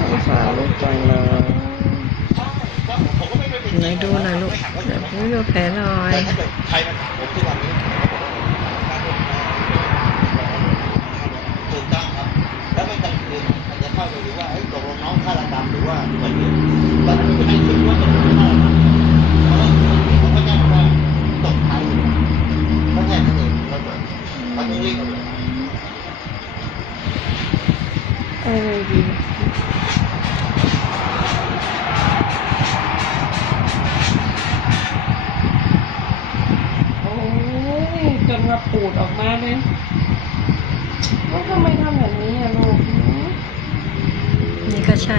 สงสารลูกจังเลยไหนดูหน่อยลูกเดี๋ยวพี่ดูแผลหน่อยตั้งครับแล้วไม่ตังคืนอาจจะเข้าไปดูว่าเอ้ตกลงน้องฆาตกรรมหรือว่าอุบัติเหตุตอนนั้นไรคิดว่าตกลงฆาตกรรมเพราะเขาแจ้งว่าตกท้ายเรือก็แค่นั้นเองแล้วก็เขาต้องรีบเอาเลย เออดีโอ้ยจนมาปูดออกมาเลยว่าทำไมทำแบบนี้อะลูกหือนี่ก็ใช่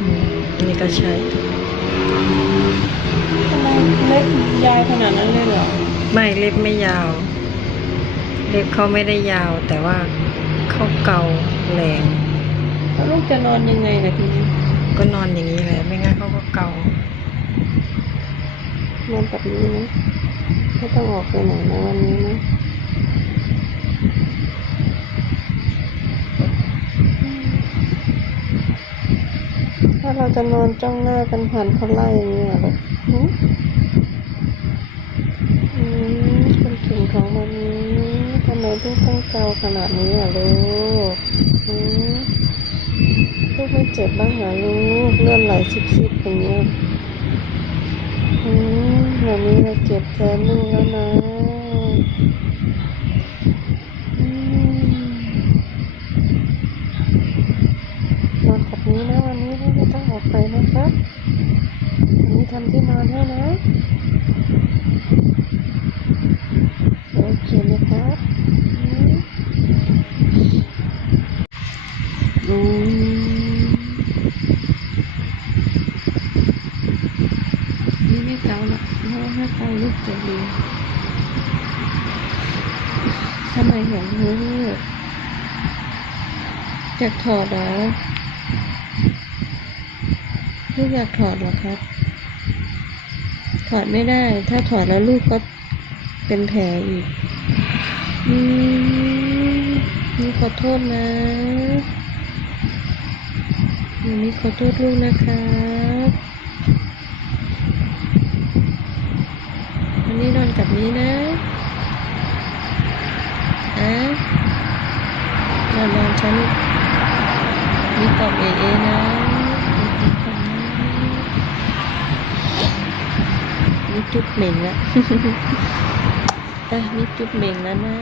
อืมนี่ก็ใช่ทำไมเล็กยายขนาดนั้นเลยเหรอ ไม่เล็บไม่ยาว เล็บเขาไม่ได้ยาวแต่ว่า เขาเกาแรงแล้วลูกจะนอนยังไงล่ะทีนี้ก็นอนอย่างนี้แหละไม่งั้นเขาก็เกานอนแบบนี้นะไม่ต้องออกไปไหนนะวันนี้นะถ้าเราจะนอนจ้องหน้ากันผ่านเขาไล่อย่างนี้เหรอลูกหือ ต้องเกาขนาดนี้อะลูกหือลูกไม่เจ็บบ้างเหรอลูกเลื่อดไหลซิบๆอย่างเงี้ยอืมแบบนี้เราเจ็บแทนลูกแล้วนะอืมนอนแบบนี้นะวันนี้ลูกไม่ต้องออกไปนะครับวันนี้ทำที่นอนให้นะโอเคไหมครับ อกเพราะว่าถ้าเกาลูกจะดีทำไมเห็นลูกอยากถอดเหรอลูกอยากถอดเหรอครับ ถอดไม่ได้ ถ้าถอดแล้วลูกก็เป็นแผลอีกอืมนี่ขอโทษนะนี่ขอโทษลูกนะครับ วั นี้นะอะนอนนอนฉันมีกล่องเอเอนะมีจุ๊บเหม่งละอะมีจุ๊บเหม่งแล้วนะ